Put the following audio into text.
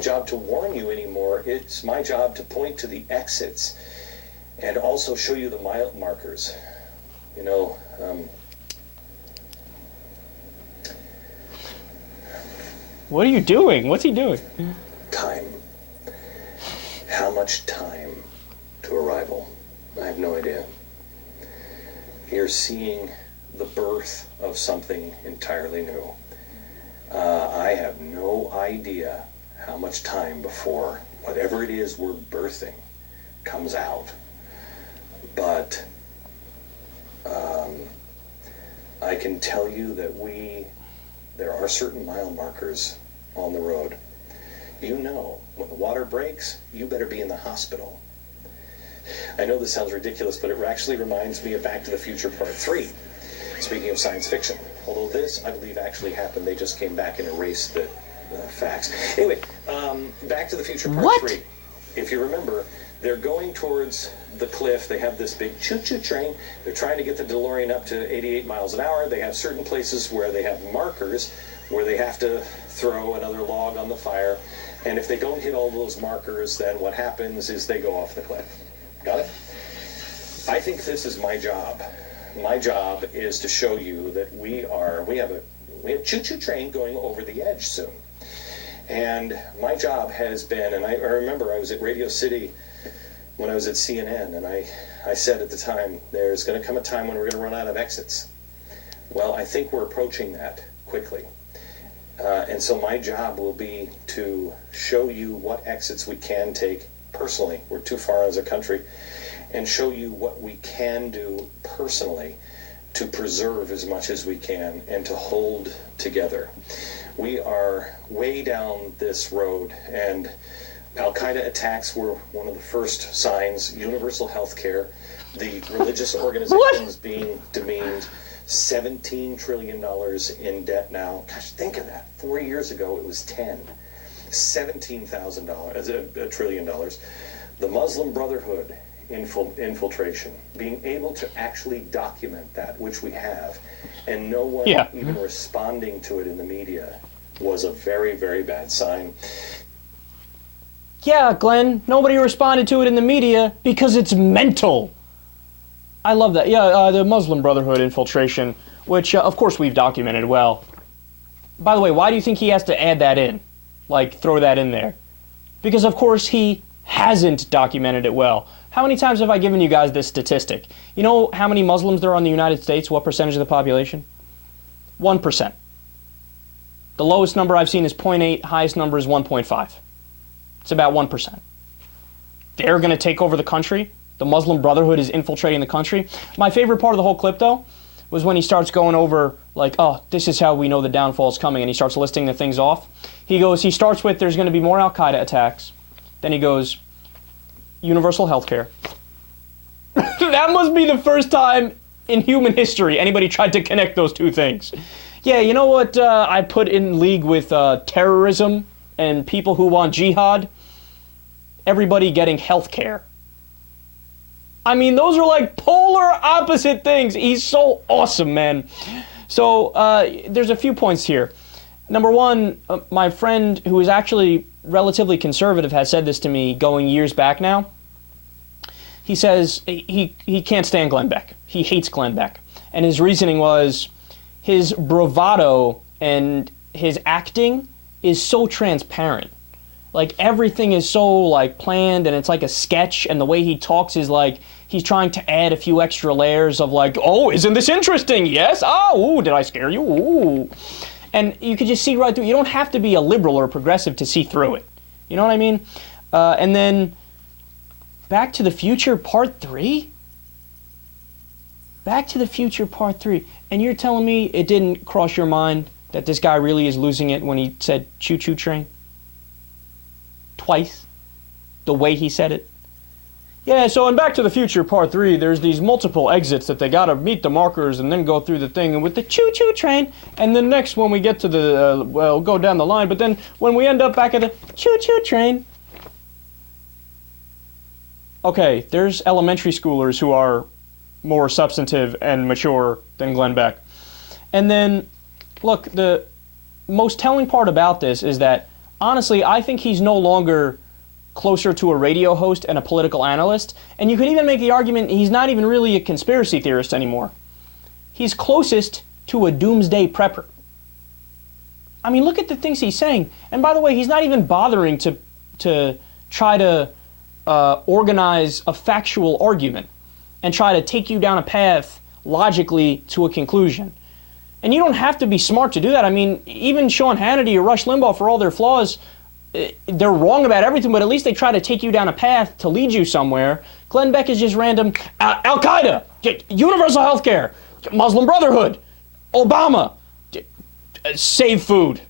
job to warn you anymore. It's my job to point to the exits and also show you the mile markers. You know, what are you doing? What's he doing? time. How much time to arrival? I have no idea. You're seeing the birth of something entirely new. I have no idea how much time before whatever it is we're birthing comes out. But I can tell you that there are certain mile markers on the road. You know, when the water breaks, you better be in the hospital. I know this sounds ridiculous, but it actually reminds me of Back to the Future Part 3. Speaking of science fiction. Although this, I believe, actually happened. They just came back and erased the facts. Anyway, Back to the Future Part 3. If you remember, they're going towards the cliff. They have this big choo-choo train. They're trying to get the DeLorean up to 88 miles an hour. They have certain places where they have markers where they have to throw another log on the fire. And if they don't hit all those markers, then what happens is they go off the cliff. Got it? I think this is my job. My job is to show you that we have a choo-choo train going over the edge soon. And my job has been, and I remember I was at Radio City when I was at CNN, and I said at the time, there's going to come a time when we're going to run out of exits. Well, I think we're approaching that quickly. And so my job will be to show you what exits we can take personally. We're too far as a country. And show you what we can do personally to preserve as much as we can and to hold together. We are way down this road, and Al-Qaeda attacks were one of the first signs. Universal health care, the religious organizations being demeaned, $17 trillion in debt now. Gosh, think of that. 4 years ago, it was 10. $17,000, $1 trillion. The Muslim Brotherhood infiltration, being able to actually document that, which we have, and no one even responding to it in the media was a very, very bad sign. Yeah, Glenn, nobody responded to it in the media because it's mental. I love that. Yeah, the Muslim Brotherhood infiltration, which, of course, we've documented well. By the way, why do you think he has to add that in? Like, throw that in there? Because, of course, he hasn't documented it well. How many times have I given you guys this statistic? You know how many Muslims there are in the United States? What percentage of the population? 1%. The lowest number I've seen is 0.8, highest number is 1.5. It's about 1%. They're going to take over the country. The Muslim Brotherhood is infiltrating the country. My favorite part of the whole clip, though, was when he starts going over, like, oh, this is how we know the downfall is coming, and he starts listing the things off. He starts with, there's going to be more Al-Qaeda attacks. Then he goes, universal health care. That must be the first time in human history anybody tried to connect those two things. Yeah, you know what I put in league with terrorism and people who want jihad? Everybody getting health care. I mean, those are like polar opposite things. He's so awesome, man. So there's a few points here. Number one, my friend who is actually relatively conservative has said this to me going years back now. He says he can't stand Glenn Beck. He hates Glenn Beck. And his reasoning was his bravado and his acting is so transparent. Like, everything is so, like, planned, and it's like a sketch, and the way he talks is like he's trying to add a few extra layers of, like, oh, isn't this interesting? Yes? Oh, ooh, did I scare you? Ooh. And you could just see right through. You don't have to be a liberal or a progressive to see through it. You know what I mean? And then Back to the Future Part 3? Back to the Future Part 3. And you're telling me it didn't cross your mind that this guy really is losing it when he said choo-choo train? Twice. The way he said it. Yeah, so in Back to the Future Part 3, there's these multiple exits that they gotta meet the markers and then go through the thing and with the choo-choo train. And then next when we get to the, go down the line, but then when we end up back at the choo-choo train. Okay, there's elementary schoolers who are more substantive and mature than Glenn Beck. And then, look, the most telling part about this is that honestly, I think he's no longer closer to a radio host and a political analyst. And you could even make the argument he's not even really a conspiracy theorist anymore. He's closest to a doomsday prepper. I mean, look at the things he's saying. And by the way, he's not even bothering to try to organize a factual argument and try to take you down a path logically to a conclusion. And you don't have to be smart to do that. I mean, even Sean Hannity or Rush Limbaugh, for all their flaws, they're wrong about everything, but at least they try to take you down a path to lead you somewhere. Glenn Beck is just random. Al-Qaeda, universal health care, Muslim Brotherhood, Obama, save food.